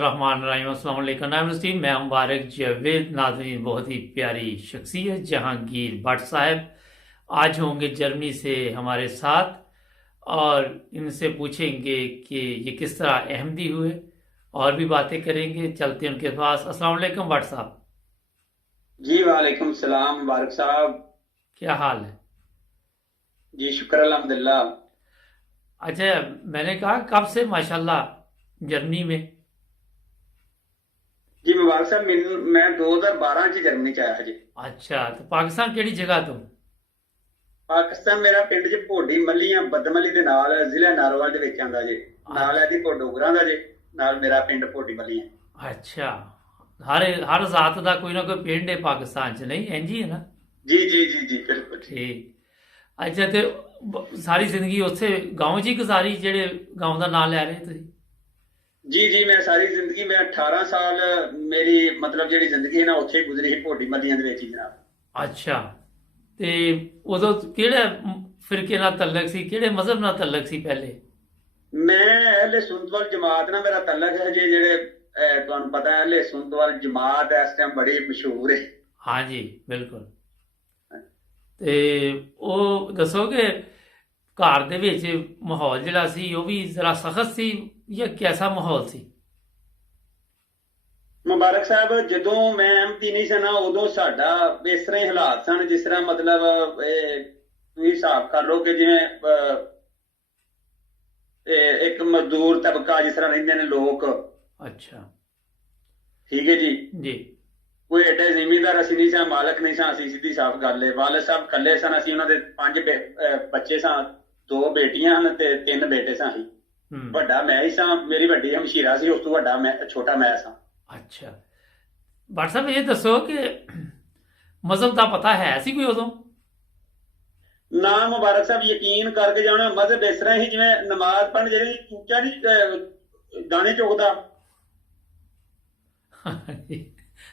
रहमान रहीम अस्सलाम वालेकुम नाज़रीन, मैं मुबारक जावेद। नाज़रीन, बहुत ही प्यारी शख्सियत जहांगीर भट्ट साहब आज होंगे जर्मनी से हमारे साथ और इनसे पूछेंगे कि ये किस तरह अहमदी हुए और भी बातें करेंगे। चलते हैं उनके पास। अस्सलाम वालेकुम भट्ट साहब, जी वालेकुम सलाम मुबारक साहब। क्या हाल है? जी शुक्र अल्हम्दुलिल्लाह। अच्छा, मैंने कहा कब से माशाल्लाह जर्मनी में? जी मुबारक साहब, मैं 2012 ਚ जर्मनी ਚ आया जी। अच्छा, तो पाकिस्तान केड़ी जगह तो? ਪਾਕਿਸਤਾਨ ਮੇਰਾ ਪਿੰਡ ਜੀ ਭੋਡੀ ਮੱਲੀਆਂ ਬਦਮਲੀ ਦੇ ਨਾਲ ਜ਼ਿਲ੍ਹਾ ਨਾਰੋਵਾਲ ਦੇ ਵਿੱਚ ਆਉਂਦਾ ਜੀ। ਨਾਲ अच्छा, ਇਹਦੀ ਡੋਗਰਾਂ ਦਾ ਜੀ, ਨਾਲ ਮੇਰਾ ਪਿੰਡ ਭੋਡੀ ਮੱਲੀਆਂ। अच्छा। हर हर जात का कोई ना कोई पिंड है पाकिस्तान च, नहीं इंज ही है ना? जी जी जी जी बिल्कुल जी। ठीक। अच्छा, तो सारी जिंदगी उत्थे गांव 'ਚ ਹੀ ਗੁਜ਼ਾਰੀ ਜਿਹੜੇ गांव ਦਾ ਨਾਂ ਲੈ ਰਹੇ ਤੁਸੀਂ? जी जी मैं सारी जिंदगी मैं 18 ਸਾਲ ਮੇਰੀ ਮਤਲਬ ਜਿਹੜੀ ਜ਼ਿੰਦਗੀ ਹੈ ਨਾ ਉੱਥੇ ਹੀ ਗੁਜ਼ਰੀ ਸੀ ਭੋਡੀ ਮੱਲੀਆਂ ਦੇ ਵਿੱਚ ਹੀ ਜਨਾਬ। ਅੱਛਾ, ਤੇ ਉਦੋਂ ਕਿਹੜੇ ਫਿਰਕੇ ਨਾਲ ਤਲਕ ਸੀ, ਕਿਹੜੇ ਮਜ਼ਹਬ ਨਾਲ ਤਲਕ ਸੀ ਪਹਿਲੇ? ਮੈਂ ਅਹਿਲੇ ਸੁਨਨਤ ਵਲ ਜਮਾਤ ਨਾਲ ਮੇਰਾ ਤਲਕ ਹੈ ਜੀ। ਜਿਹੜੇ ਤੁਹਾਨੂੰ ਪਤਾ ਹੈ ਅਹਿਲੇ ਸੁਨਨਤ ਵਲ ਜਮਾਤ ਇਸ ਟਾਈਮ ਬੜੀ ਮਸ਼ਹੂਰ ਹੈ। हाँ जी, बिल्कुल। ਤੇ ਉਹ ਦੱਸੋਗੇ ਘਰ ਦੇ ਵਿੱਚ ਮਾਹੌਲ ਜਿਹੜਾ ਸੀ ਉਹ ਵੀ ਜ਼ਰਾ ਸਖਤ ਸੀ ਜਾਂ ਕਿਹਦਾ ਮਾਹੌਲ ਸੀ? ਮੁਬਾਰਕ ਸਾਹਿਬ, ਜਦੋਂ ਮੈਂ ਐਮਪੀ ਨਹੀਂ ਸੀ ਨਾ ਉਦੋਂ ਸਾਡਾ ਇਸ ਤਰ੍ਹਾਂ ਹੀ ਹਾਲਾਤ ਸਨ ਜਿਸ ਤਰ੍ਹਾਂ ਮਤਲਬ ਤੁਸੀਂ ਹਿਸਾਬ ਕਰ ਲਓ ਕਿ ਜਿਵੇਂ ਇੱਕ ਮਜ਼ਦੂਰ ਤਬਕਾ ਜਿਸ ਤਰ੍ਹਾਂ ਰਹਿੰਦੇ ਨੇ ਲੋਕ। अच्छा ਠੀਕ ਹੈ ਜੀ। जी। ਕੋਈ ਐਡਾ ਜ਼ਿਮੀਂਦਾਰ ਅਸੀਂ ਨਹੀਂ ਸਾਂ, ਮਾਲਕ ਨਹੀਂ ਸਾਂ ਅਸੀਂ, ਸਿੱਧੀ ਸਾਫ਼ ਗੱਲ ਹੈ। ਵਾਲਦ ਸਾਹਿਬ ਇਕੱਲੇ ਸਨ, ਅਸੀਂ ਉਹਨਾਂ ਦੇ 5 ਬੱਚੇ ਸਾਂ, 2 ਬੇਟੀਆਂ ਹਨ ਤੇ 3 ਬੇਟੇ ਸਾਂ ਅਸੀਂ। हम्म। ਵੱਡਾ ਮੈਂ ਹੀ ਸਾਂ, ਮੇਰੀ ਵੱਡੀ ਹਮਸ਼ੀਰਾ ਸੀ, ਉਸ ਤੋਂ ਵੱਡਾ ਮੈਂ ਛੋਟਾ ਮੈਂ ਸਾਂ। अच्छा, भट्ट साहब ये दसो कि मजहब का पता है सी कोई उदों? ਨਾ ਮੁਬਾਰਕ ਸਾਹਿਬ, ਯਕੀਨ ਕਰਕੇ ਜਾਣਾ ਮਜ਼ਹਬ ਇਸ ਤਰ੍ਹਾਂ ਹੀ ਜਿਵੇਂ ਨਮਾਜ਼ ਪੜ੍ਹਨ ਜਿਹੜੀ ਚੂਚਾ ਨਹੀਂ ਦਾਣੇ ਚੁਗਦਾ।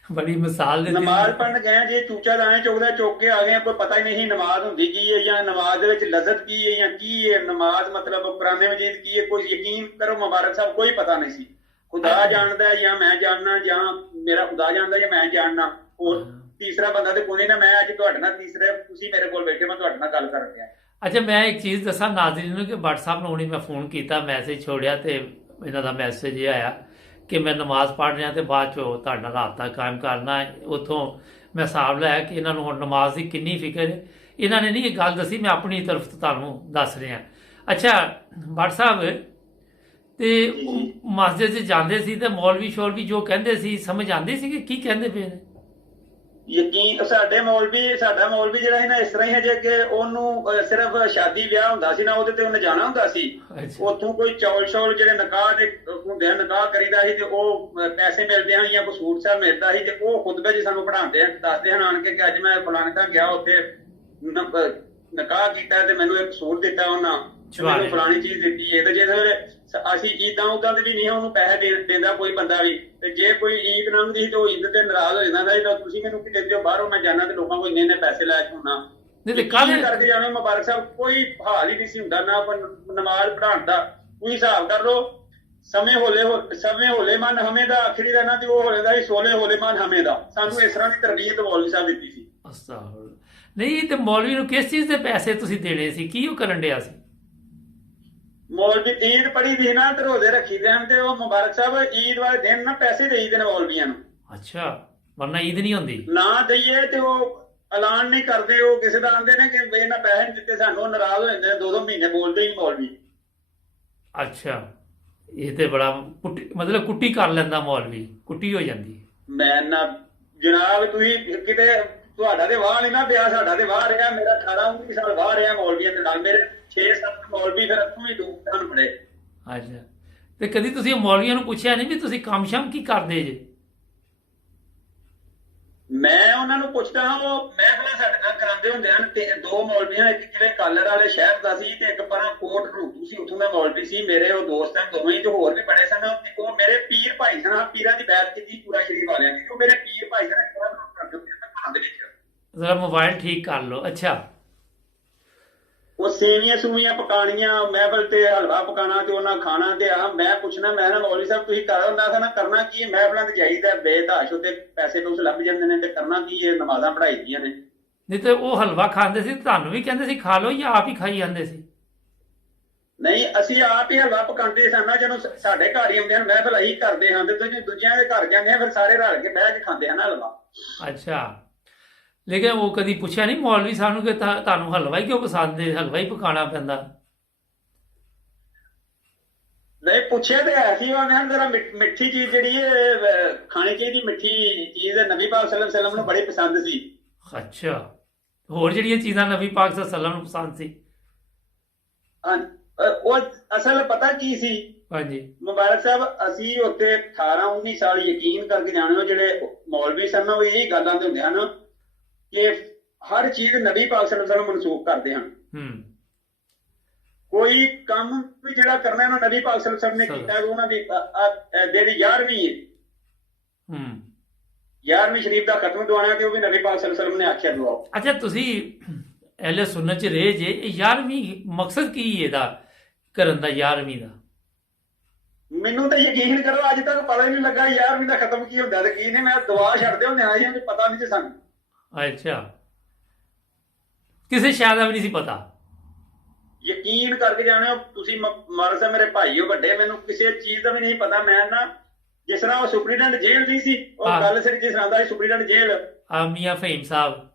बड़ी मिसाल देती ਨਮਾਜ਼ थी। ਪੜ੍ਹਨ ਗਏ ਜੇ ਚੂਚਾ ਦਾਣੇ ਚੁਗਦਾ, ਚੁੱਕ ਕੇ ਆ ਗਏ, ਕੋਈ ਪਤਾ ਹੀ ਨਹੀਂ ਨਮਾਜ਼ ਹੁੰਦੀ ਕੀ ਹੈ ਜਾਂ ਨਮਾਜ਼ ਦੇ ਵਿੱਚ ਲਜ਼ਤ ਕੀ ਹੈ ਜਾਂ ਕੀ ਹੈ ਨਮਾਜ਼, ਮਤਲਬ ਕੁਰਾਨ ਮਜੀਦ ਕੀ ਹੈ, ਕੋਈ ਯਕੀਨ ਕਰੋ ਮੁਬਾਰਕ ਸਾਹਿਬ ਕੋਈ ਪਤਾ ਨਹੀਂ ਸੀ। ਖੁਦਾ ਜਾਣਦਾ ਜਾਂ ਮੈਂ ਜਾਣਨਾ ਜਾਂ ਮੇਰਾ ਖੁਦਾ ਜਾਣਦਾ ਜਾਂ ਮੈਂ ਜਾਣਨਾ, ਹੋਰ ਤੀਸਰਾ ਬੰਦਾ ਤੇ ਕੋਈ ਨਾ। ਮੈਂ ਅੱਜ ਤੁਹਾਡੇ ਨਾਲ ਤੀਸਰੇ, ਤੁਸੀਂ ਮੇਰੇ ਕੋਲ ਬੈਠੇ, ਮੈਂ ਤੁਹਾਡੇ ਨਾਲ ਗੱਲ ਕਰਨ ਗਿਆ। अच्छा, मैं एक चीज़ दसा नाज़रीन नूं कि भट्ट साहब नूं हुणी मैं फ़ोन किया, मैसेज छोड़िया तो इन्हां दा मैसेज ये आया कि मैं नमाज़ पढ़ रहा तो बाद चो तुहाडा राबता कायम करना। उत्थों मैं हिसाब लाया कि इन्हां नूं हुण नमाज की कितनी फिक्र है। इन्हां ने नहीं ये गल दसी, मैं अपनी तरफ तो तुहानूं दस रहा। अच्छा भट्ट साहब, ते ਜੀ ਜੀ। मस्जिद च जांदे सी ते मौलवी शौलवी जो कहंदे सी समझ आंदी सी कि की कहंदे पे ने? ਯਕੀਨ ਸਾਡਾ ਮੌਲਵੀ ਜਿਹੜਾ ਹੈ ਨਾ ਇਸ ਤਰ੍ਹਾਂ ਹੀ ਹੈ ਜੇ ਕਿ ਉਹਨੂੰ ਸਿਰਫ ਸ਼ਾਦੀ ਵਿਆਹ ਹੁੰਦਾ ਸੀ ਨਾ ਉਹਦੇ ਤੇ ਉਹਨੇ ਜਾਣਾ ਹੁੰਦਾ ਸੀ। अच्छा ਉੱਥੋਂ ਕੋਈ ਚੌਲ ਜਿਹੜੇ ਨਿਕਾਹ ਦੇ ਹੁੰਦੇ ਆ, ਨਿਕਾਹ ਕਰੀਦਾ ਸੀ ਤੇ ਉਹ ਪੈਸੇ ਮਿਲਦੇ ਹਨ ਜਾਂ ਕੋਈ ਸੂਟ ਸਾਹਿਬ ਮਿਲਦਾ ਸੀ ਤੇ ਉਹ ਖੁਤਬੇ 'ਚ ਸਾਨੂੰ ਪੜ੍ਹਾਉਂਦੇ ਆ, ਦੱਸਦੇ ਹਨ ਆਣ ਕੇ ਕਿ ਅੱਜ ਮੈਂ ਫਲਾਣੇ ਥਾਂ ਗਿਆ, ਉੱਥੇ ਨਿਕਾਹ ਕੀਤਾ ਤੇ ਮੈਨੂੰ ਇੱਕ ਸੂਟ ਦਿੱਤਾ ਉਹਨਾਂ, ਤੇ ਮੈਨੂੰ ਫਲਾਣੀ ਚੀਜ਼ ਦਿੱਤੀ ਹੈ। ਤੇ ਜੇ ਅਸੀਂ ਈਦਾਂ ਉਦਾਂ ਦੇ ਵੀ ਨਹੀਂ ਉਹਨੂੰ ਪੈਸੇ ਦਿੰਦਾ ਕੋਈ ਬੰਦਾ ਵੀ, ਤੇ ਜੇ ਕੋਈ ਈਦ ਲੰਘਦੀ ਸੀ ਤੇ ਉਹ ਈਦ ਤੇ ਨਾਰਾਜ਼ ਹੋ ਜਾਂਦਾ ਸੀ, ਤਾਂ ਤੁਸੀਂ ਮੈਨੂੰ ਕੀ ਦਿੰਦੇ ਹੋ, ਬਾਹਰੋਂ ਮੈਂ ਜਾਣਾ ਤੇ ਲੋਕਾਂ ਕੋਲ ਇੰਨੇ ਪੈਸੇ ਲੈ ਕੇ ਆਉਣਾ। नहीं तो ਕੀ कल ਕਰਕੇ ਜਾਣਾ ਮੁਬਾਰਕ ਸਾਹਿਬ, ਕੋਈ ਹਾਲ ਹੀ ਨਹੀਂ ਸੀ ਹੁੰਦਾ ਨਾ ਕੋਈ ਨਮਾਜ਼ ਪੜ੍ਹਾਉਣ ਦਾ। ਤੁਸੀਂ ਹਿਸਾਬ ਕਰ ਲਓ, ਸਮੇਂ ਹੋਲੇ ਮਨ ਹਮੇ ਦਾ ਆਖਰੀ ਦਾ ਨਾ ਤੇ ਉਹ ਹੋਲੇ ਦਾ ਹੀ ਸੋਲੇ ਹੋਲੇ ਮਨ ਹਮੇ ਦਾ। ਸਾਨੂੰ ਇਸ ਤਰ੍ਹਾਂ ਦੀ ਤਰਬੀਅਤ ਮੌਲਵੀ ਸਾਹਿਬ ਦਿੱਤੀ ਸੀ। अस्तगफुरुल्लाह। नहीं तो मौलवी नूं किस चीज़ के पैसे तुसीं देने सी, की वो करन डिया सी? ਮੌਲਵੀ ਈਦ ਪੜੀ ਦੀ ਨਾ ਤੇ ਰੋਜ਼ੇ ਰੱਖੀ ਦੇ ਹਨ ਤੇ ਉਹ ਮੁਬਾਰਕ ਸਾਹਿਬ ਈਦ ਵਾਲੇ ਦਿਨ ਨਾ ਪੈਸੇ ਦੇਈਦੇ ਨੇ ਮੌਲਵੀਆਂ ਨੂੰ। अच्छा, वरना ईद नहीं होंदी? ਨਾ ਦਈਏ ਤੇ ਉਹ ਐਲਾਨ ਨਹੀਂ ਕਰਦੇ, ਉਹ ਕਿਸੇ ਦਾ ਆਂਦੇ ਨੇ ਕਿ ਇਹਨਾਂ ਪੈਸੇ ਨਹੀਂ ਦਿੱਤੇ ਸਾਨੂੰ, ਉਹ ਨਾਰਾਜ਼ ਹੋ ਜਾਂਦੇ ਨੇ, 2-2 ਮਹੀਨੇ ਬੋਲਦੇ ਹੀ ਮੌਲਵੀ। अच्छा, ये तो बड़ा कुट्टी मतलब कुट्टी कर लेंदा मौलवी, कुट्टी हो जाती है। ਮੈਂ ਨਾ ਜਨਾਬ ਤੁਸੀਂ ਕਿਤੇ ਤੁਹਾਡਾ ਤੇ ਵਾਹ ਨਹੀਂ ਨਾ ਪਿਆ, ਸਾਡਾ ਤੇ ਵਾਹ ਰਿਹਾ। ਮੇਰਾ 18-19 ਸਾਲ ਵਾਹ ਰਿਹਾ ਮੌਲਵੀਆਂ ਦੇ ਨਾਲ, ਮੇਰੇ 6-7 ਮੌਲਵੀ ਫਿਰ ਇੱਥੋਂ ਹੀ ਡੂਬ ਸਾਨੂੰ ਫੜੇ। अच्छा, तो कभी तुसीं मौलवियां नूं पुछया नहीं भी तुसीं काम शाम की करदे जे? ਮੈਂ ਉਹਨਾਂ ਨੂੰ ਪੁੱਛਦਾ ਹਾਂ, ਉਹ ਮਹਿਫਲਾਂ ਸਾਡੇ ਨਾਲ ਕਰਾਉਂਦੇ ਹੁੰਦੇ ਹਨ ਤੇ 2 ਮੌਲਵੀਆਂ, ਇੱਕ ਜਿਹੜੇ ਕਾਲਰ ਵਾਲੇ ਸ਼ਹਿਰ ਦਾ ਸੀ ਤੇ ਇੱਕ ਪਰਾਂ ਕੋਟ ਰੂਟੂ ਸੀ, ਉੱਥੋਂ ਦਾ ਮੌਲਵੀ ਸੀ। ਮੇਰੇ ਉਹ ਦੋਸਤ ਹਨ ਦੋਵੇਂ ਹੀ, ਤੇ ਹੋਰ ਵੀ ਬੜੇ ਸਨ। ਉਹ ਮੇਰੇ ਪੀਰ ਭਾਈ ਸਨ, ਪੀਰਾਂ ਦੀ ਬੈਠ ਕੀਤੀ ਪੂਰਾ ਸ਼ਰੀਫ ਵਾਲਿਆਂ ਦੀ। ਉਹ ਮੇਰੇ ਪੀਰ ਭਾਈ ਸਨ, ਕਰਦੇ ਹੁੰਦੇ ਸਨ ਘਰਾਂ ਦੇ ਵਿੱਚ। जरा मोबाइल ठीक कर लो। अच्छा ਉਹ ਸੇਵੀਆਂ ਸੂਵੀਆਂ ਪਕਾਣੀਆਂ, ਮਹਿਫਲ ਤੇ ਹਲਵਾ ਪਕਾਣਾ ਤੇ ਉਹਨਾਂ ਖਾਣਾ ਤੇ ਆ। ਮੈਂ ਪੁੱਛਣਾ, ਮੈਂ ਨਾ ਮੌਲਵੀ ਸਾਹਿਬ ਤੁਸੀਂ ਕਰ ਹੁੰਦਾ ਸੀ ਨਾ, ਕਰਨਾ ਕੀ ਹੈ ਮਹਿਫਲਾਂ ਤੇ ਜਾਈਦਾ, ਬੇਤਹਾਸ਼ ਉੱਤੇ ਪੈਸੇ ਪੂਸੇ ਲੱਭ ਜਾਂਦੇ ਨੇ, ਤੇ ਕਰਨਾ ਕੀ ਹੈ, ਨਮਾਜ਼ਾਂ ਪੜ੍ਹਾਈ ਦੀਆਂ ਨੇ। ਨਹੀਂ ਤੇ ਉਹ ਹਲਵਾ ਖਾਂਦੇ ਸੀ, ਤੁਹਾਨੂੰ ਵੀ ਕਹਿੰਦੇ ਸੀ ਖਾ ਲਓ, ਜਾਂ ਆਪ ਹੀ ਖਾਈ ਜਾਂਦੇ ਸੀ? ਨਹੀਂ, ਅਸੀਂ ਆਪ ਹੀ ਹਲਵਾ ਪਕਾਉਂਦੇ ਸਨ ਨਾ। ਜਦੋਂ ਸਾਡੇ ਘਰ ਹੀ ਆਉਂਦੇ ਹਨ ਮਹਿਫਲ, ਅਸੀਂ ਕਰਦੇ ਹਾਂ, ਤੇ ਦੂਜਿਆਂ ਦੇ ਘਰ ਜਾਂਦੇ ਹਾਂ, ਫਿਰ ਸਾਰੇ ਰਲ ਕੇ ਬਹਿ ਕੇ ਖਾਂਦੇ ਹਨ ਹਲਵਾ। ਅੱਛਾ, ਲੇਕਿਨ ਉਹ ਕਦੀ ਪੁੱਛਿਆ ਨਹੀਂ ਮੌਲਵੀ ਸਾਹਿਬ ਨੂੰ ਕਿ ਤੁਹਾਨੂੰ ਹਲਵਾ ਹੀ ਕਿਉਂ ਪਸੰਦ ਹੈ, ਹਲਵਾ ਹੀ ਪਕਾਉਣਾ ਪੈਂਦਾ? ਨਹੀਂ, ਪੁੱਛਿਆ ਤੇ ਹੈ ਸੀ ਉਹਨੇ, ਜਰਾ ਮਿੱਠੀ ਚੀਜ਼ ਜਿਹੜੀ ਹੈ ਖਾਣੀ ਚਾਹੀਦੀ, ਮਿੱਠੀ ਚੀਜ਼ ਨਬੀ ਪਾਕ ਸੱਲੱਲਾਹੁ ਅਲੈਹਿ ਵਸੱਲਮ ਨੂੰ ਬੜੀ ਪਸੰਦ ਸੀ। ਅੱਛਾ, ਹੋਰ ਜਿਹੜੀਆਂ ਚੀਜ਼ਾਂ ਨਬੀ ਪਾਕ ਸੱਲੱਲਾਹੁ ਅਲੈਹਿ ਵਸੱਲਮ ਨੂੰ ਪਸੰਦ ਸੀ? ਹਾਂ, ਉਹ ਅਸਲ ਪਤਾ ਕੀ ਸੀ ਹਾਂਜੀ ਮੁਬਾਰਕ ਸਾਹਿਬ, ਅਸੀਂ ਉੱਥੇ 18-19 ਸਾਲ ਯਕੀਨ ਕਰਕੇ ਜਾਣਿਓ, ਜਿਹੜੇ ਮੌਲਵੀ ਸਨ ਉਹ ਇਹ ਗੱਲਾਂ ਦੇ ਹੁੰਦੇ ਹਨ ਕਿ ਹਰ ਚੀਜ਼ ਨਬੀ ਪਾਕ ਸੱਲੱਲਾਹੁ ਅਲੈਹਿ ਵਸੱਲਮ ਮਨਸੂਖ ਕਰਦੇ ਹਨ। ਕੋਈ ਕੰਮ ਵੀ ਜਿਹੜਾ ਕਰਨਾ ਉਹਨਾਂ ਨਬੀ ਪਾਕ ਸੱਲੱਲਾਹੁ ਅਲੈਹਿ ਵਸੱਲਮ ਨੇ ਕੀਤਾ, ਉਹਨਾਂ ਦੀ ਜਿਹੜੀ 11ਵੀਂ ਹੈ, 11ਵੀਂ ਸ਼ਰੀਫ ਦਾ ਖਤਮ ਦਵਾਉਣਾ, ਤੇ ਉਹ ਵੀ ਨਬੀ ਪਾਕ ਸੱਲੱਲਾਹੁ ਅਲੈਹਿ ਵਸੱਲਮ ਨੇ ਆਖਿਆ ਦਵਾਓ। ਅੱਛਾ, ਤੁਸੀਂ ਅਹਿਲੇ ਸੁਨਨਤ ਚ ਰਹੇ ਜੇ, 11ਵੀਂ ਮਕਸਦ ਕੀ ਇਹਦਾ ਕਰਨ ਦਾ, 11ਵੀਂ ਦਾ? ਮੈਨੂੰ ਤਾਂ ਯਕੀਨ ਕਰੋ ਅੱਜ ਤੱਕ ਪਤਾ ਹੀ ਨਹੀਂ ਲੱਗਾ 11ਵੀਂ ਦਾ ਖਤਮ ਕੀ ਹੁੰਦਾ ਤੇ ਕੀ ਨਹੀਂ। ਮੈਂ ਦੁਆ ਛੱਡਦੇ ਹੁੰਦੇ ਆ ਜੀ, ਪਤਾ ਨਹੀਂ ਜੀ ਸਾਨੂੰ। ਅੱਛਾ, ਕਿਸੇ ਸ਼ਾਇਦ ਵੀ ਨਹੀਂ ਸੀ ਪਤਾ? ਯਕੀਨ ਕਰਕੇ ਜਾਣਿਓ ਤੁਸੀਂ, ਮਾਰਾ ਸਾਹਿਬ ਮੇਰੇ ਭਾਈ ਹੋ ਵੱਡੇ, ਮੈਨੂੰ ਕਿਸੇ ਚੀਜ਼ ਦਾ ਵੀ ਨਹੀਂ ਪਤਾ। ਮੈਂ ਨਾ ਜਿਸ ਤਰ੍ਹਾਂ ਉਹ ਸੁਪਰੀਡੈਂਟ ਜੇਲ੍ਹ ਨਹੀਂ ਸੀ, ਉਹ ਗੱਲ ਸਿਰ ਜਿਸ ਤਰ੍ਹਾਂ ਦਾ ਸੁਪਰੀਡੈਂਟ ਜੇਲ੍ਹ ਮੀਆਂ ਫਹੀਮ ਸਾਹਿਬ,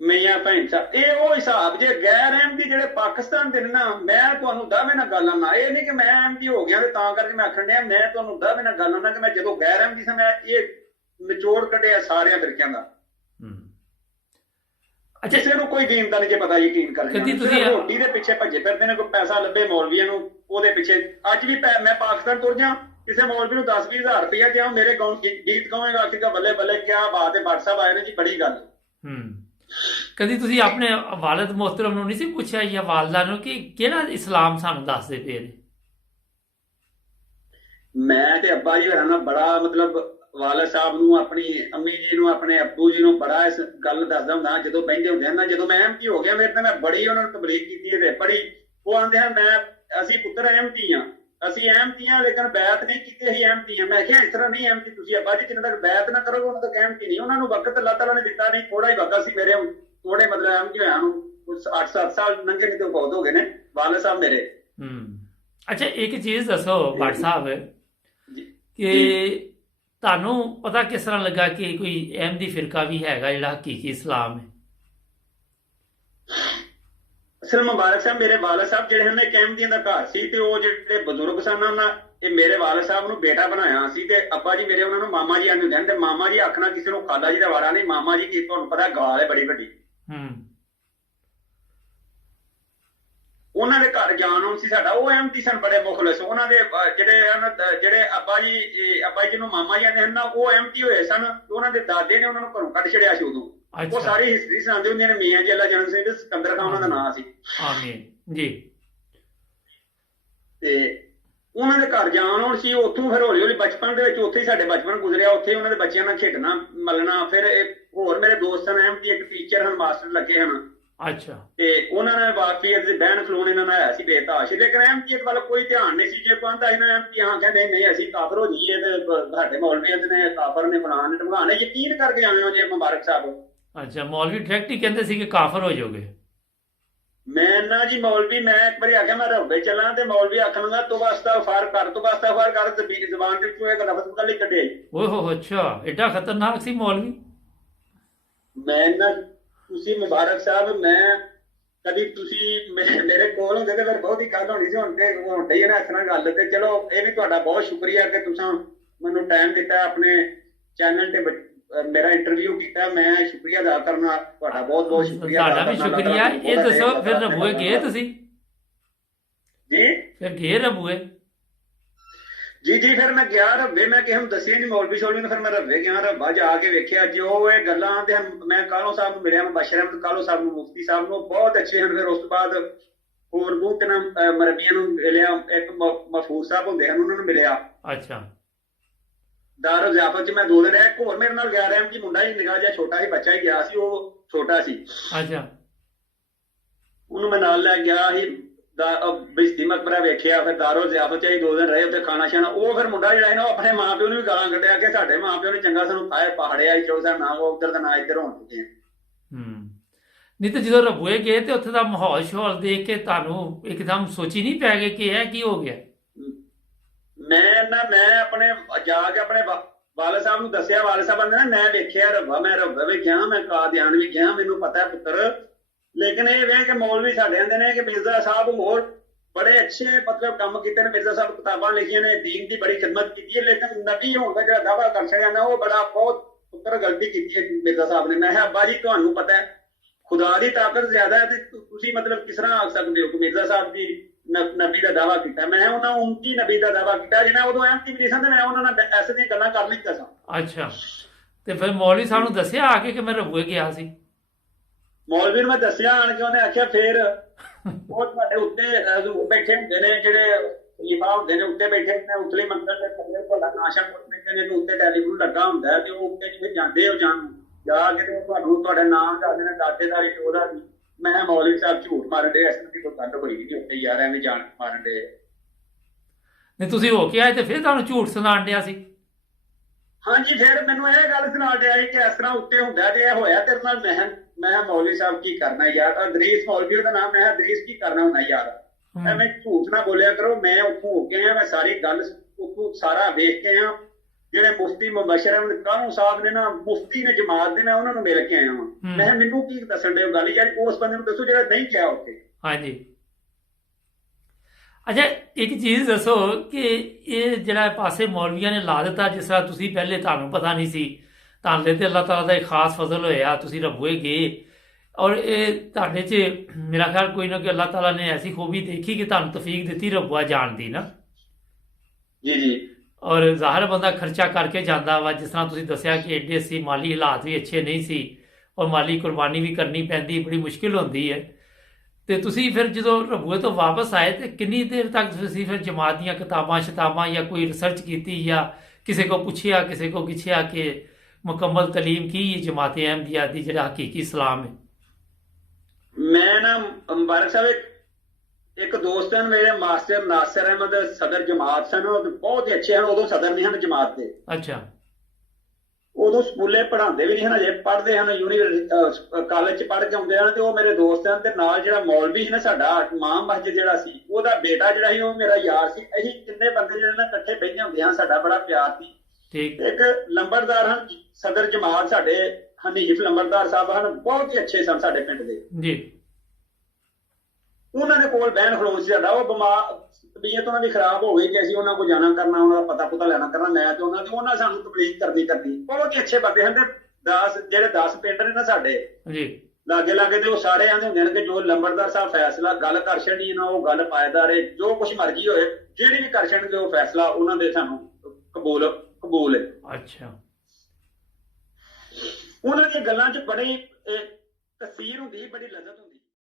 ਮੀਆਂ ਭੈਣ ਸਾਹਿਬ, ਇਹ ਉਹ ਹਿਸਾਬ ਜੇ ਗੈਰ ਅਹਿਮਦੀ ਜਿਹੜੇ ਪਾਕਿਸਤਾਨ ਦੇ ਨੇ ਨਾ, ਮੈਂ ਤੁਹਾਨੂੰ ਦਾਅਵੇ ਨਾਲ ਗੱਲ ਆਉਣਾ, ਇਹ ਨਹੀਂ ਕਿ ਮੈਂ ਅਹਿਮਦੀ ਹੋ ਗਿਆ ਤੇ ਤਾਂ ਕਰਕੇ ਮੈਂ ਆਖਣ ਡਿਆ, ਮੈਂ ਤੁਹਾਨੂੰ ਦਾਅਵੇ ਨਾਲ ਗੱਲ ਆਉਣਾ ਕਿ ਮੈਂ ਜਦੋਂ ਗੈਰ ਅਹਿਮਦੀ ਸੀ, ਮੈਂ ਇਹ ਨਿਚੋੜ ਕੱਢਿਆ ਸਾਰਿਆਂ ਤਰੀਕਿਆਂ ਦਾ। ਅੱਛਾ, ਕਿਸੇ ਨੂੰ ਕੋਈ ਦੀਨ ਦਾ ਨਹੀਂ ਜੇ ਪਤਾ, ਯਕੀਨ ਕਰਕੇ ਤੁਸੀਂ ਰੋਟੀ ਦੇ ਪਿੱਛੇ ਭੱਜੇ ਫਿਰਦੇ ਨੇ, ਕੋਈ ਪੈਸਾ ਲੱਭੇ ਮੌਲਵੀਆਂ ਨੂੰ ਉਹਦੇ ਪਿੱਛੇ। ਅੱਜ ਵੀ ਮੈਂ ਪਾਕਿਸਤਾਨ ਤੁਰ ਜਾ, ਕਿਸੇ ਮੌਲਵੀ ਨੂੰ 10-20 ਹਜ਼ਾਰ ਰੁਪਇਆ ਦਿਆਂ, ਮੇਰੇ ਗੀਤ ਗਾਵੇਗਾ ਸੀਗਾ, ਬੱਲੇ ਬੱਲੇ ਕਿਆ ਬਾਤ ਹੈ, WhatsApp ਆਏ ਨੇ ਜੀ, ਬੜੀ ਗੱਲ। ਕਦੀ ਤੁਸੀਂ ਆਪਣੇ ਵਾਲਿਦ ਮੁਹਤਰਮ ਨੂੰ ਨਹੀਂ ਸੀ ਪੁੱਛਿਆ ਜਾਂ ਵਾਲਦਾ ਨੂੰ ਕਿ ਕਿਹੜਾ ਇਸਲਾਮ ਸਾਨੂੰ ਦੱਸਦੇ ਪਏ ਨੇ? ਮੈਂ ਤੇ ਅੱਬਾ ਜੀ ਹੋਰਾਂ ਨਾਲ ਬੜਾ, ਮਤਲਬ ਵਾਲਦ ਸਾਹਿਬ ਨੂੰ, ਆਪਣੀ ਅੰਮੀ ਜੀ ਨੂੰ, ਆਪਣੇ ਅੱਬੂ ਜੀ ਨੂੰ ਬੜਾ ਇਸ ਗੱਲ ਦੱਸਦਾ ਹੁੰਦਾ ਜਦੋਂ ਬਹਿੰਦੇ ਹੁੰਦੇ ਹਨ ਨਾ। ਜਦੋਂ ਮੈਂ ਅਹਿਮਤੀ ਹੋ ਗਿਆ ਮੇਰੇ ਤੇ, ਮੈਂ ਬੜੀ ਉਹਨਾਂ ਨੂੰ ਤਬਲੀਗ ਕੀਤੀ ਹੈ, ਬੜੀ। ਉਹ ਆਂਦੇ ਹਨ ਅਸੀਂ ਪੁੱਤਰ ਅਹਿਮਤੀ ਹਾਂ, ਅਸੀਂ ਅਹਿਮਤੀ ਹਾਂ, ਲੇਕਿਨ ਬੈਤ ਨਹੀਂ ਕੀਤੀ, ਅਸੀਂ ਅਹਿਮਤੀ ਹਾਂ। ਮੈਂ ਕਿਹਾ ਇਸ ਤਰ੍ਹਾਂ ਨਹੀਂ ਅਹਿਮਤੀ ਤੁਸੀਂ ਅੱਬਾ ਜੀ, ਜਿੰਨਾ ਤੱਕ ਬੈਤ ਨਾ ਕਰੋਗੇ ਉਹਨਾਂ ਤੱਕ ਅਹਿਮਤੀ ਨਹੀਂ। ਉਹਨਾਂ ਨੂੰ ਵਕਤ ਅੱਲਾਹ ਤਾਲਾ ਨੇ ਦਿੱਤਾ ਨਹੀਂ, ਥੋੜਾ ਹੀ ਵਕਤ ਸੀ ਮੇਰੇ, ਥੋੜੇ ਮਤਲਬ ਅਹਿਮਤੀ ਹੋਇਆ ਨੂੰ 8-7 ਸਾਲ ਲੰਘੇ ਨਹੀਂ ਤੇ ਬਹੁਤ ਹੋ ਗਏ ਨੇ ਵਾਲਦ ਸਾਹਿਬ ਮੇਰੇ। ਅੱਛਾ, ਇੱਕ ਚੀਜ਼ ਦੱਸੋ ਭੱਟ ਸਾਹਿਬ ਕਿ ਤੁਹਾਨੂੰ ਪਤਾ ਕਿਸ ਤਰ੍ਹਾਂ ਲੱਗਾ ਕਿ ਕੋਈ ਅਹਿਮਦੀ ਫਿਰਕਾ ਵੀ ਹੈਗਾ ਜਿਹੜਾ ਹਕੀਕੀ ਇਸਲਾਮ ਹੈ? ਅਸਲ ਮੁਬਾਰਕ ਸਾਹਿਬ, ਮੇਰੇ ਵਾਲਦ ਸਾਹਿਬ ਜਿਹੜੇ ਹਨ ਇੱਕ ਅਹਿਮਦੀਆਂ ਦਾ ਘਰ ਸੀ, ਤੇ ਉਹ ਜਿਹੜੇ ਬਜ਼ੁਰਗ ਸਨ ਉਹਨਾਂ ਇਹ ਮੇਰੇ ਵਾਲਦ ਸਾਹਿਬ ਨੂੰ ਬੇਟਾ ਬਣਾਇਆ ਸੀ, ਤੇ ਅੱਬਾ ਜੀ ਮੇਰੇ ਉਹਨਾਂ ਨੂੰ ਮਾਮਾ ਜੀ ਆਂਦੇ ਹੁੰਦੇ ਹਨ। ਤੇ ਮਾਮਾ ਜੀ ਆਖਣਾ ਕਿਸੇ ਨੂੰ ਖਾਲਾ ਜੀ ਦਾ ਵਾਰਾ ਨਹੀਂ, ਮਾਮਾ ਜੀ ਕੀ ਤੁਹਾਨੂੰ ਪਤਾ ਗਾਲ ਹੈ ਬੜੀ ਵੱਡੀ। ਉਹਨਾਂ ਦੇ ਘਰ ਜਾਣ ਆਉਣ ਸੀ ਸਾਡਾ, ਉਹ ਅਹਿਮਦੀ ਸਨ, ਬੜੇ ਮੁਖਲਿਸ। ਉਹਨਾਂ ਦੇ ਜਿਹੜੇ ਅੱਬਾ ਜੀ ਨੂੰ ਮਾਮਾ ਜੀ ਆਂਦੇ ਹਨ ਨਾ, ਉਹ ਅਹਿਮਦੀ ਹੋਏ ਸਨ। ਉਹਨਾਂ ਦੇ ਦਾਦੇ ਨੇ ਉਹਨਾਂ ਨੂੰ ਘਰੋਂ ਕੱਢ ਛੜਿਆ ਸੀ ਉਦੋਂ। ਉਹ ਸਾਰੀ ਹਿਸਟਰੀ ਸੁਣਾਉਂਦੇ ਹੁੰਦੇ ਨੇ। ਮੀਆਂ ਜੀ ਅੱਲਾ ਜਨਮ ਸਿੰਘ ਸਿਕੰਦਰ ਖਾਨ ਉਹਨਾਂ ਦਾ ਨਾਂ ਸੀ। ਆਮੀਨ ਜੀ। ਤੇ ਉਹਨਾਂ ਦੇ ਘਰ ਜਾਣ ਆਉਣ ਸੀ, ਉੱਥੋਂ ਫਿਰ ਹੌਲੀ ਹੌਲੀ ਬਚਪਨ ਦੇ ਵਿੱਚ ਉੱਥੇ ਹੀ ਸਾਡੇ ਬਚਪਨ ਗੁਜ਼ਰਿਆ, ਉੱਥੇ ਉਹਨਾਂ ਦੇ ਬੱਚਿਆਂ ਨਾਲ ਖੇਡਣਾ ਮਲਣਾ। ਫਿਰ ਹੋਰ ਮੇਰੇ ਦੋਸਤ ਹਨ ਅਹਿਮਦੀ, ਇੱਕ ਟੀਚਰ ਹਨ, ਮਾਸਟਰ ਲੱਗੇ ਹਨ। ਅੱਛਾ, ਤੇ ਉਹਨਾਂ ਨੇ ਵਾਕਫੀਅਤ ਦੇ ਬਹਿਣ ਖਲੋਣ ਇਹਨਾਂ ਨਾਲ ਆਇਆ ਸੀ ਬੇਤਾਸ਼, ਲੇਕਿਨ ਅਹਿਮਦੀਅਤ ਵੱਲ ਕੋਈ ਧਿਆਨ ਨਹੀਂ ਸੀ। ਜੇ ਕੋਈ ਆਂਦਾ ਇਹਨਾਂ ਅਹਿਮਦੀ ਹਾਂ ਕਹਿੰਦੇ ਨਹੀਂ ਅਸੀਂ ਕਾਫਰ ਹੋ ਜਾਈਏ, ਤੇ ਸਾਡੇ ਮੌਲਵੀਆਂ ਨੇ ਕਾਫਰ ਨੇ ਬਣਾਉਣ ਢੰਗਾਣੇ, ਯਕੀਨ ਕਰਕੇ ਆਵੇਂ ਹੋ ਜੇ ਮੁਬਾਰਕ ਸਾਹਿਬ। ਅੱਛਾ, ਮੌਲਵੀ ਡਾਇਰੈਕਟ ਹੀ ਕਹਿੰਦੇ ਸੀ ਕਿ ਕਾਫਰ ਹੋ ਜਾਓਗੇ? ਮੈਂ ਨਾ ਜੀ ਮੌਲਵੀ, ਮੈਂ ਇੱਕ ਵਾਰੀ ਆਖਿਆ ਮੈਂ ਰੋਬੇ ਚੱਲਾਂ, ਤੇ ਮੌਲਵੀ ਆਖਣਗਾ ਤੂੰ ਅਸਤਗਫਾਰ ਕਰ, ਤੂੰ ਅਸਤਗਫਾਰ ਕਰ, ਤੇ ਜ਼ਬਾਨ ਦੇ ਵਿੱਚੋਂ ਇੱਕ ਲਫ਼ਜ਼ ਨਿਕਲ ਹੀ ਕੱਢਿਆ। ਓਏ ਹੋ, ਅੱਛਾ, ਐਡਾ ਖਤਰਨਾਕ ਸੀ ਮੌਲਵੀ? ਮੈਂ ਨਾ, ਤੁਸੀਂ ਮੁਬਾਰਕ ਸਾਹਿਬ, ਮੈਂ ਕਦੀ ਤੁਸੀਂ ਮੇਰੇ ਕੋਲ ਹੁੰਦੇ ਤੇ ਫਿਰ ਬਹੁਤ ਹੀ ਗੱਲ ਹੋਣੀ ਸੀ। ਹੁਣ ਤੇ ਹੁੰਦੇ ਹੀ ਨਾ ਇਸ ਤਰ੍ਹਾਂ ਗੱਲ। ਤੇ ਚਲੋ ਇਹ ਵੀ ਤੁਹਾਡਾ ਬਹੁਤ ਸ਼ੁਕਰੀਆ ਕਿ ਤੁਸੀਂ ਮੈਨੂੰ ਟਾਈਮ ਦਿੱਤਾ, ਆਪਣੇ ਚੈਨਲ ਤੇ ਮੇਰਾ ਇੰਟਰਵਿਊ ਕੀਤਾ। ਮੈਂ ਸ਼ੁਕਰੀਆ ਅਦਾ ਕਰਨਾ ਤੁਹਾਡਾ, ਬਹੁਤ ਬਹੁਤ ਸ਼ੁਕਰੀਆ। ਤੁਹਾਡਾ ਵੀ ਸ਼ੁਕਰੀਆ। ਇਹ ਦੱਸੋ ਫਿਰ ਰਬੂਏ ਗਏ ਤੁਸੀਂ? ਜੀ ਫਿਰ ਗਏ ਰਬੂਏ? ਜੀ ਫਿਰ ਮੈਂ ਗਿਆ ਰੱਬੇ, ਮੈਂ ਕਿਸੇ ਨੂੰ ਦੱਸਿਆ ਨਹੀਂ ਮੌਲਵੀ ਸ਼ੌਲਵੀ ਨੂੰ। ਫਿਰ ਮੈਂ ਰੱਬੇ ਗਿਆ, ਰੱਬਾ ਜਾ ਕੇ ਵੇਖਿਆ ਜੋ ਇਹ ਗੱਲਾਂ ਤੇ ਮੈਂ ਕਾਲੋ ਸਾਹਿਬ ਨੂੰ ਮਿਲਿਆ, ਮੁਬਸ਼ਰ ਅਹਿਮਦ ਕਾਲੋ ਸਾਹਿਬ ਨੂੰ, ਮੁਫਤੀ ਸਾਹਿਬ ਨੂੰ, ਬਹੁਤ ਅੱਛੇ ਹਨ। ਫਿਰ ਉਸ ਤੋਂ ਬਾਅਦ ਹੋਰ ਬਹੁਤ ਮਰਬੀਆਂ ਨੂੰ ਮਿਲਿਆ, ਇੱਕ ਮਫੂਰ ਸਾਹਿਬ ਹੁੰਦੇ ਹਨ ਉਹਨਾਂ ਨੂੰ ਮਿਲਿਆ। ਅੱਛਾ, ਦਾਰ ਜ਼ਿਆਫਤ ਚ ਮੈਂ 2 ਦਿਨ ਰਿਹਾ। ਇੱਕ ਹੋਰ ਮੇਰੇ ਨਾਲ ਗਿਆ ਰਿਹਾ ਜੀ ਮੁੰਡਾ, ਹੀ ਨਿਗਾਹ ਜਿਹਾ ਛੋਟਾ ਸੀ, ਬੱਚਾ ਹੀ ਗਿਆ ਸੀ, ਉਹ ਛੋਟਾ ਸੀ। ਅੱਛਾ, ਉਹਨੂੰ ਮੈਂ ਨਾਲ ਲੈ ਗਿਆ ਸੀ ਬਿਜਤੀ ਮਕਬਰਾ ਵੇਖਿਆ, ਫਿਰ ਦਾਰੋ ਜ਼ਿਆਫਤ ਚ ਅਸੀਂ 2 ਦਿਨ ਰਹੇ ਉੱਥੇ, ਖਾਣਾ ਛਾਣਾ। ਉਹ ਫਿਰ ਮੁੰਡਾ ਜਿਹੜਾ ਸੀ ਨਾ ਉਹ ਆਪਣੇ ਮਾਂ ਪਿਓ ਨੂੰ ਵੀ ਗਾਲਾਂ ਕੱਢਿਆ ਕਿ ਸਾਡੇ ਮਾਂ ਪਿਓ ਨੇ ਚੰਗਾ ਸਾਨੂੰ ਪਹਾੜਿਆ ਚੌਸਾ ਨਾ ਉਹ ਉੱਧਰ ਦਾ ਨਾ ਇੱਧਰ ਹੋਣ ਚੁੱਕੇ ਆ। ਨਹੀਂ ਤਾਂ ਜਦੋਂ ਰਬੂਏ ਗਏ ਤੇ ਉੱਥੇ ਦਾ ਮਾਹੌਲ ਸ਼ੋਲ ਦੇਖ ਕੇ ਤੁਹਾਨੂੰ ਇੱਕਦਮ ਸੋਚੀ ਨਹੀਂ ਪੈ ਗਈ ਕਿ ਇਹ ਕੀ ਹੋ ਗਿਆ? ਮੈਂ ਆਪਣੇ ਜਾ ਕੇ ਆਪਣੇ ਵਾਲੇ ਸਾਹਿਬ ਨੂੰ ਦੱਸਿਆ, ਵਾਲੇ ਸਾਹਿਬ ਕਹਿੰਦੇ ਨਾ ਮੈਂ ਵੇਖਿਆ ਰੱਬਾ ਵੀ ਗਿਆ, ਮੈਂ ਕਾਦੀਆਨ ਵੀ ਗਿਆ, ਮੈਨੂੰ ਪਤਾ ਪੁੱਤਰ। ਲੇਕਿਨ ਇਹ ਵੇ ਕਿ ਮੌਲਵੀ ਸਾਡੇ ਆਂਦੇ ਨੇ ਕਿ ਮਿਰਜ਼ਾ ਸਾਹਿਬ ਹੋਰ ਬੜੇ ਅੱਛੇ ਮਤਲਬ ਕੰਮ ਕੀਤੇ ਨੇ, ਮਿਰਜ਼ਾ ਸਾਹਿਬ ਕਿਤਾਬਾਂ ਲਿਖੀਆਂ ਨੇ, ਦੀਨ ਦੀ ਬੜੀ ਖਿਦਮਤ ਕੀਤੀ ਹੈ, ਲੇਕਿਨ ਨਬੀ ਹੋਣ ਦਾ ਜਿਹੜਾ ਦਾਅਵਾ ਕਰ ਛੜਿਆ ਨਾ ਉਹ ਬਹੁਤ ਪੁੱਤਰ ਗਲਤੀ ਕੀਤੀ ਹੈ ਮਿਰਜ਼ਾ ਸਾਹਿਬ ਨੇ। ਮੈਂ ਕਿਹਾ ਅੱਬਾ ਜੀ ਤੁਹਾਨੂੰ ਪਤਾ ਹੈ ਖੁਦਾ ਦੀ ਤਾਕਤ ਜ਼ਿਆਦਾ ਹੈ ਤੇ ਤੁਸੀਂ ਮਤਲਬ ਕਿਸ ਤਰ੍ਹਾਂ ਆਖ ਸਕਦੇ ਹੋ ਕਿ ਮਿਰਜ਼ਾ ਸਾਹਿਬ ਦੀ ਨਬੀ ਦਾ ਦਾਅਵਾ ਕੀਤਾ? ਮੈਂ ਉਹਨਾਂ ਉਮਤੀ ਨਬੀ ਦਾ ਦਾਅਵਾ ਕੀਤਾ ਜਿਹਨਾਂ ਉਦੋਂ ਐਮਟੀ ਵੀ ਨਹੀਂ ਸਨ, ਮੈਂ ਉਹਨਾਂ ਨਾਲ ਐਸੇ ਦੀਆਂ ਗੱਲਾਂ ਕਰ ਲਿੱਤਾ ਸਾਂ। ਅੱਛਾ, ਤੇ ਫਿਰ ਮੌਲਵੀ ਸਾਹਿਬ ਨੂੰ ਦੱਸਿਆ ਆ ਕੇ ਕਿ ਮੈਂ ਰਬੂਏ ਗਿਆ ਸੀ? ਮੌਲਵੀ ਨੂੰ ਮੈਂ ਦੱਸਿਆ ਆਣ ਕੇ, ਉਹਨੇ ਆਖਿਆ ਫੇਰ ਉਹ ਤੁਹਾਡੇ ਉੱਤੇ ਬੈਠੇ ਹੁੰਦੇ ਨੇ ਜਿਹੜੇ ਖਲੀਫਾ ਹੁੰਦੇ ਨੇ, ਉੱਤੇ ਬੈਠੇ ਨੇ ਉਤਲੇ ਮੰਦਰ ਦੇ ਥੱਲੇ ਤੁਹਾਡਾ ਨਾਸ਼ਾ ਕਰਦੇ ਨੇ ਤੇ ਉੱਤੇ ਟੈਲੀਫੋਨ ਲੱਗਾ ਹੁੰਦਾ ਤੇ ਉਹ ਉੱਤੇ ਜਿਵੇਂ ਜਾਂਦੇ ਹੋ ਜਾ ਕੇ ਤੇ ਤੁਹਾਨੂੰ ਤੁਹਾਡਾ ਨਾਮ ਦੱਸਦੇ ਨੇ, ਦਾਦੇਦਾਰੀ ਉਹਦਾ। ਮੈਂ ਕਿਹਾ ਮੌਲਵੀ ਸਾਹਿਬ ਝੂਠ ਮਾਰਨ ਦੇ, ਇਸ ਦੀ ਕੋਈ ਗੱਲ ਹੋਈ ਨਹੀਂ ਉੱਤੇ ਯਾਰ, ਐਵੇਂ ਜਾਣ ਮਾਰਨ ਦੇ। ਨਹੀਂ ਤੁਸੀਂ ਹੋ ਕੇ ਆਏ ਤੇ ਫਿਰ ਤੁਹਾਨੂੰ ਝੂਠ ਸੁਣਾਣ ਡਿਆ ਸੀ? ਹਾਂਜੀ, ਫਿਰ ਮੈਨੂੰ ਇਹ ਗੱਲ ਸੁਣਾ ਡਿਆ ਸੀ ਕਿ ਇਸ ਤਰ੍ਹਾਂ ਉੱਤੇ ਹੁੰਦਾ ਤੇ ਇਹ ਹੋਇਆ ਤੇਰੇ ਨਾਲ। ਮੈਂ ਮੌਲਵੀ ਸਾਹਿਬ ਕੀ ਕਰਨਾ ਯਾਰ, ਅਦਰੀਸ ਮੌਲਵੀ ਦਾ ਨਾਮ। ਮੈਂ ਅਦਰੀਸ ਕੀ ਕਰਨਾ ਹੁੰਦਾ ਯਾਰ, ਐਵੇਂ ਝੂਠ ਨਾ ਬੋਲਿਆ ਕਰੋ। ਮੈਂ ਉੱਥੋਂ ਹੋ ਕੇ ਆਇਆ, ਮੈਂ ਸਾਰੀ ਗੱਲ ਉੱਥੋਂ ਸਾਰਾ ਵੇਖ ਕੇ ਆਇਆ। ਜਿਹੜੇ ਮੁਫਤੀ ਮੁਬਸ਼ਰ ਅਹਿਮਦ ਕਾਹਨੂ ਸਾਹਿਬ ਨੇ ਨਾ, ਮੁਫਤੀ ਨੇ ਜਮਾਤ ਦੇ, ਮੈਂ ਉਹਨਾਂ ਨੂੰ ਮਿਲ ਕੇ ਆਇਆ ਵਾਂ। ਮੈਂ ਮੈਨੂੰ ਕੀ ਦੱਸਣ ਦੇ ਗੱਲ ਯਾਰ, ਉਸ ਬੰਦੇ ਨੂੰ ਦੱਸੋ ਜਿਹੜਾ ਨਹੀਂ ਗਿਆ ਉੱਥੇ। ਹਾਂਜੀ। ਅੱਛਾ, ਇੱਕ ਚੀਜ਼ ਦੱਸੋ ਕਿ ਇਹ ਜਿਹੜਾ ਪਾਸੇ ਮੌਲਵੀਆਂ ਨੇ ਲਾ ਦਿੱਤਾ, ਜਿਸ ਤਰ੍ਹਾਂ ਤੁਸੀਂ ਪਹਿਲੇ ਤੁਹਾਨੂੰ ਪਤਾ ਨਹੀਂ ਸੀ, ਤੁਹਾਡੇ ਤੇ ਅੱਲਾਹ ਤਾਲਾ ਦਾ ਇੱਕ ਖਾਸ ਫਜ਼ਲ ਹੋਇਆ, ਤੁਸੀਂ ਰਬੂਏ ਗਏ ਔਰ ਇਹ ਤੁਹਾਡੇ 'ਚ ਮੇਰਾ ਖਿਆਲ ਕੋਈ ਨਾ ਕੋਈ ਅੱਲਾਹ ਤਾਲਾ ਨੇ ਐਸੀ ਖੂਬੀ ਦੇਖੀ ਕਿ ਤੁਹਾਨੂੰ ਤੌਫੀਕ ਦਿੱਤੀ ਰਬੂਆ ਜਾਣ ਦੀ ਨਾ। ਜੀ। ਔਰ ਜ਼ਾਹਰ ਬੰਦਾ ਖਰਚਾ ਕਰਕੇ ਜਾਂਦਾ ਵਾ, ਜਿਸ ਤਰ੍ਹਾਂ ਤੁਸੀਂ ਦੱਸਿਆ ਕਿ ਐਡੇ ਸੀ ਮਾਲੀ ਹਾਲਾਤ ਵੀ ਅੱਛੇ ਨਹੀਂ ਸੀ ਔਰ ਮਾਲੀ ਕੁਰਬਾਨੀ ਵੀ ਕਰਨੀ ਪੈਂਦੀ, ਬੜੀ ਮੁਸ਼ਕਿਲ ਹੁੰਦੀ ਹੈ। ਤੇ ਤੁਸੀਂ ਫਿਰ ਜਦੋਂ ਰਬੂਏ ਤੋਂ ਵਾਪਸ ਆਏ ਤੇ ਕਿੰਨੀ ਦੇਰ ਤੱਕ ਤੁਸੀਂ ਫਿਰ ਜਮਾਤ ਦੀਆਂ ਕਿਤਾਬਾਂ ਜਾਂ ਕੋਈ ਰਿਸਰਚ ਕੀਤੀ ਜਾਂ ਕਿਸੇ ਕੋ ਪੁੱਛਿਆ, ਕਿਸੇ ਕੋ ਪੁੱਛਿਆ ਕਿ ਮੁਕੰਮਲ ਤਾਲੀਮ ਕੀ ਹੈ ਜਮਾਤ ਅਹਿਮਦੀਆ ਦੀ, ਜਿਹੜਾ ਹਕੀਕੀ ਇਸਲਾਮ ਹੈ? ਮੈਂ ਨਾ ਮੁਬਾਰਕ ਸਾਹਿਬ ਇੱਕ ਦੋਸਤ ਹਨ ਮੇਰੇ, ਮਾਸਟਰ ਨਾਸਿਰ ਅਹਿਮਦ ਸਦਰ ਜਮਾਤ ਸਨ, ਬਹੁਤ ਹੀ ਅੱਛੇ ਹਨ। ਉਦੋਂ ਸਦਰ ਨਹੀਂ ਹਨ ਜਮਾਤ ਦੇ। ਅੱਛਾ। ਉਦੋਂ ਸਕੂਲੇ ਪੜ੍ਹਾਉਂਦੇ ਵੀ ਨਹੀਂ ਹਨ, ਅਜੇ ਪੜ੍ਹਦੇ ਹਨ, ਕਾਲਜ 'ਚ ਪੜ੍ਹ ਕੇ ਆਉਂਦੇ ਹਨ। ਤੇ ਉਹ ਮੇਰੇ ਦੋਸਤ ਹਨ ਤੇ ਨਾਲ ਜਿਹੜਾ ਮੌਲਵੀ ਸੀ ਨਾ ਸਾਡਾ ਇਮਾਮ ਮਸਜਿਦ ਜਿਹੜਾ ਸੀ, ਉਹਦਾ ਬੇਟਾ ਜਿਹੜਾ ਸੀ ਉਹ ਮੇਰਾ ਯਾਰ ਸੀ। ਅਸੀਂ ਕਿੰਨੇ ਬੰਦੇ ਜਿਹੜੇ ਨਾ ਇਕੱਠੇ ਬਹਿ ਹੁੰਦੇ ਹਾਂ, ਸਾਡਾ ਬੜਾ ਪਿਆਰ ਸੀ। ਇੱਕ ਲੰਬੜਦਾਰ ਹਨ ਸਦਰ ਜਮਾਤ ਸਾਡੇ, ਹਨੀਫ ਲੰਬੜਦਾਰ ਸਾਹਿਬ ਹਨ, ਬਹੁਤ ਹੀ ਅੱਛੇ ਸਨ ਸਾਡੇ ਪਿੰਡ ਦੇ ਜੀ। ਉਹਨਾਂ ਦੇ ਕੋਲ ਬਹਿਣ ਖਲੋਣ ਸੀ ਸਾਡਾ। ਉਹ ਬਿਮਾਰ ਤਬੀਅਤ ਉਹਨਾਂ ਦੀ ਖਰਾਬ ਹੋ ਗਈ ਕਿ ਅਸੀਂ ਉਹਨਾਂ ਕੋਲ ਜਾਣਾ ਕਰਨਾ, ਉਹਨਾਂ ਦਾ ਪਤਾ ਪੁਤਾ ਲੈਣਾ ਕਰਨਾ, ਮੈਂ ਤੇ ਉਹਨਾਂ ਸਾਨੂੰ ਤਬਲੀਗ ਕਰਨੀ। ਬਹੁਤ ਹੀ ਅੱਛੇ ਬੰਦੇ ਹਨ ਤੇ 10 ਪਿੰਡ ਨੇ ਨਾ ਸਾਡੇ ਜੀ ਲਾਗੇ ਤੇ ਉਹ ਸਾਰੇ ਆਂਦੇ ਹੁੰਦੇ ਨੇ ਕਿ ਜੋ ਲੰਬੜਦਾਰ ਸਾਹਿਬ ਫੈਸਲਾ ਗੱਲ ਕਰ ਛੱਡੀ ਨਾ, ਉਹ ਗੱਲ ਪਾਇਦਾਰ ਹੈ, ਜੋ ਕੁਛ ਮਰਜ਼ੀ ਹੋਏ, ਜਿਹੜੀ ਵੀ ਕਰ ਛੱਡਣਗੇ ਉਹ ਫੈਸਲਾ ਉਹਨਾਂ ਦੇ ਸਾਨੂੰ ਕਬੂਲ ਹੈ। ਅੱਛਾ। ਉਹਨਾਂ ਦੀਆਂ ਗੱਲਾਂ 'ਚ ਬੜੀ ਤਸੀਰ ਹੁੰਦੀ, ਬੜੀ ਲਜ਼ਤ ਹੁੰਦੀ।